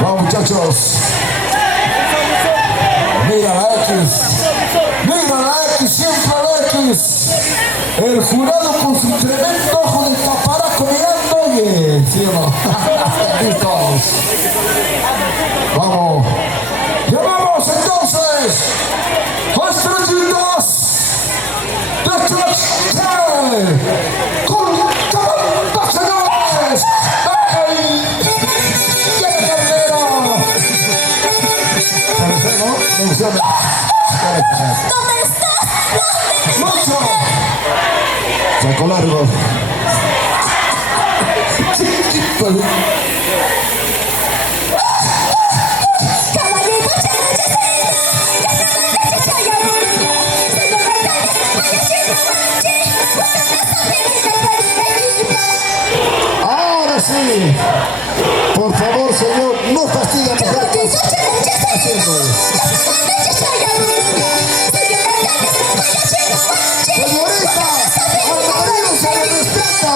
Vamos muchachos. Mira la X. Mira la X, siempre la X. El jurado con su tremendo ojo de taparaco mirando bien, ¿sí o no? Listos. Vamos. Llamamos entonces a estrellitas de Tlaxcala con Caramba, señores. ¡Ey! ¡Qué carrera! ¿Parece, no? Me emociona. ¿Dónde estás? ¡Mucho! Saco largo. Chiquito. Ahora sí. Por favor, señor, no fastidia a mujer. ¿Qué está haciendo? Señorita, al marido se le respeta.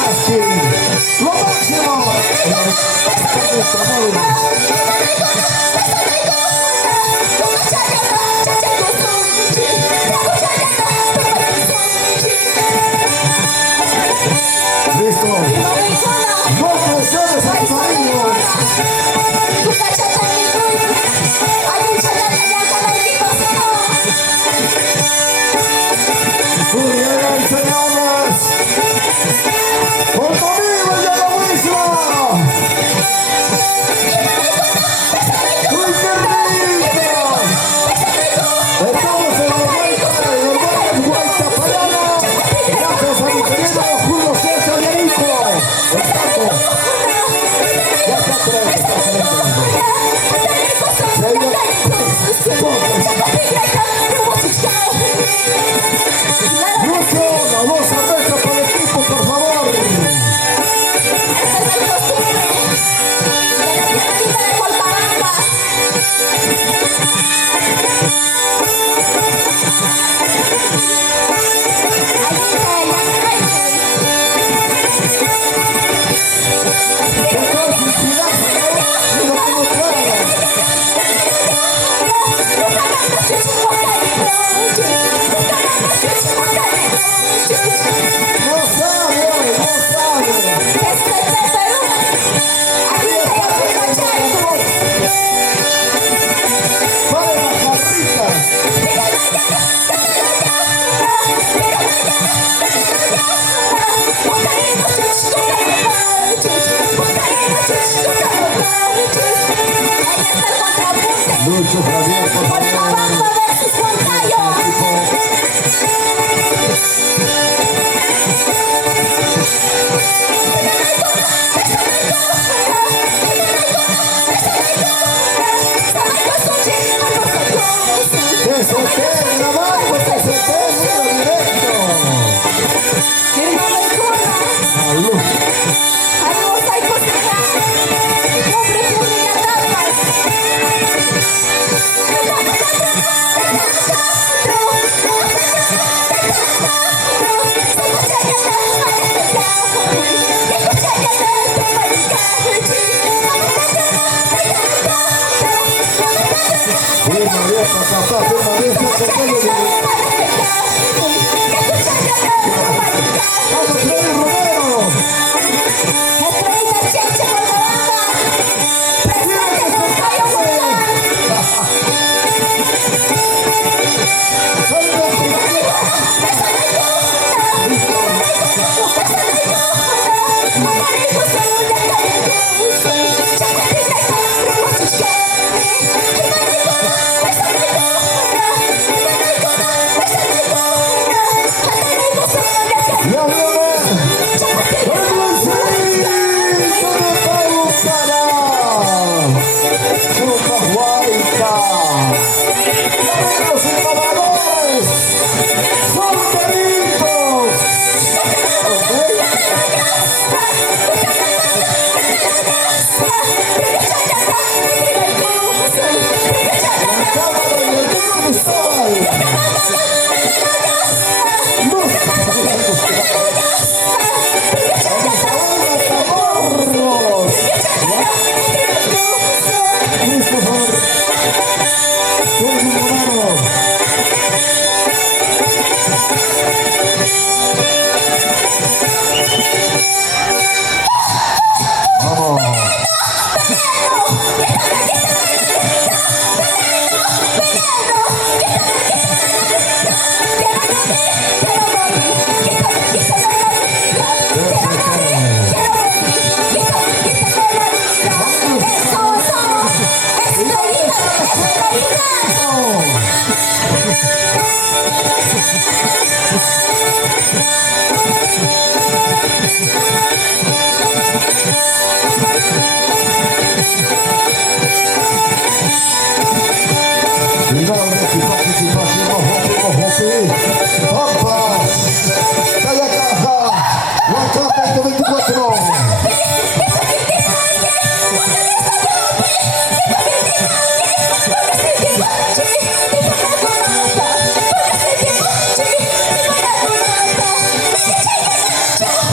Husky. Lo máximo. Listo. No presiones al marido. Muy bien, señores. Por conmigo ya la misma. ¡Uy, qué rico! Estamos en el Guaytapallana. Gracias a mi querido Julio César Yarico. El taco. Ya está excelente, Lucio, la voz cerveza para el equipo, por favor. Lucho Javier, por favor. Que se quede grabado, que se quede directo. Salud. Firma vieja, papá, firma vieja, ¡vamos, Freddy Romero!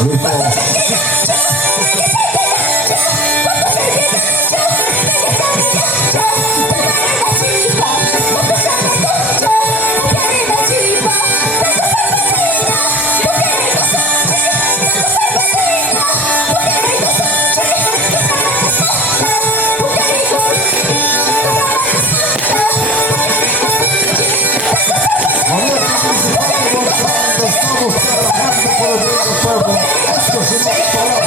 Listo. Estamos trabajando por el bien del pueblo. Esto es una palabra.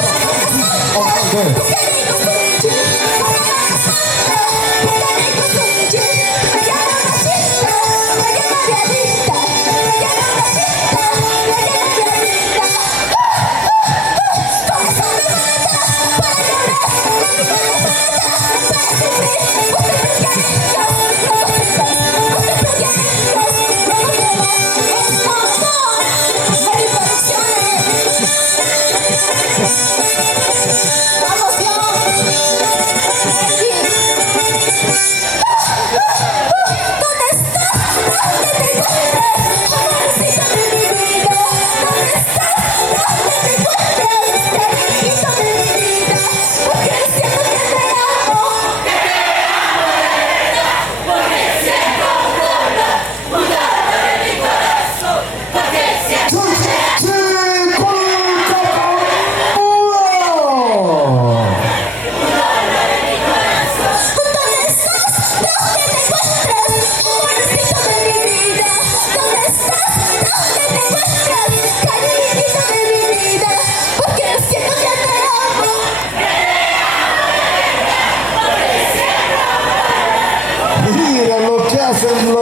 Mira lo que hacen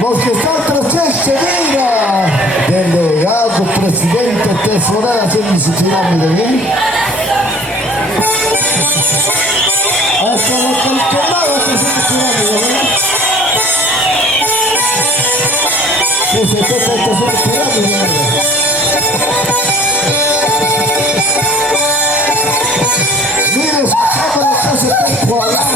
los que están tras este, mira. Delegado, presidente, tesorero haciendo su pirámide, ¿bien? Hasta lo que el quemado está haciendo su pirámide, ¿bien? Que se toca el tesoro pirámide, ¿bien? Mire su cámara que hace tiempo a hablar.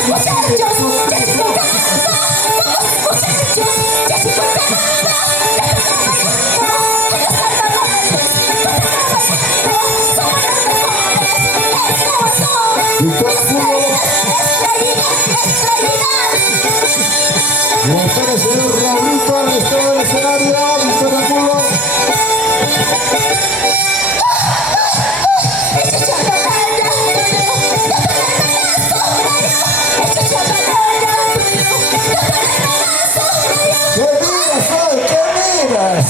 Doctor, el señor Raulito arrestado del escenario, Víctor Angulo. ¿Qué miras hoy? ¿Qué miras?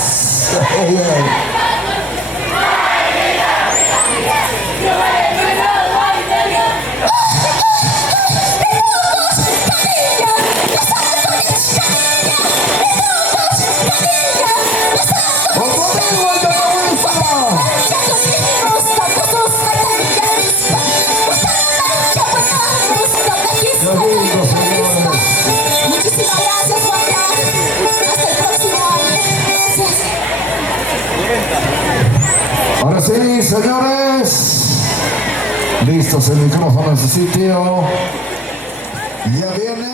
Muchísimas gracias, Juanca. Hasta el próximo año. Gracias. Ahora sí, señores. Listos el micrófono en su sitio. Ya viene.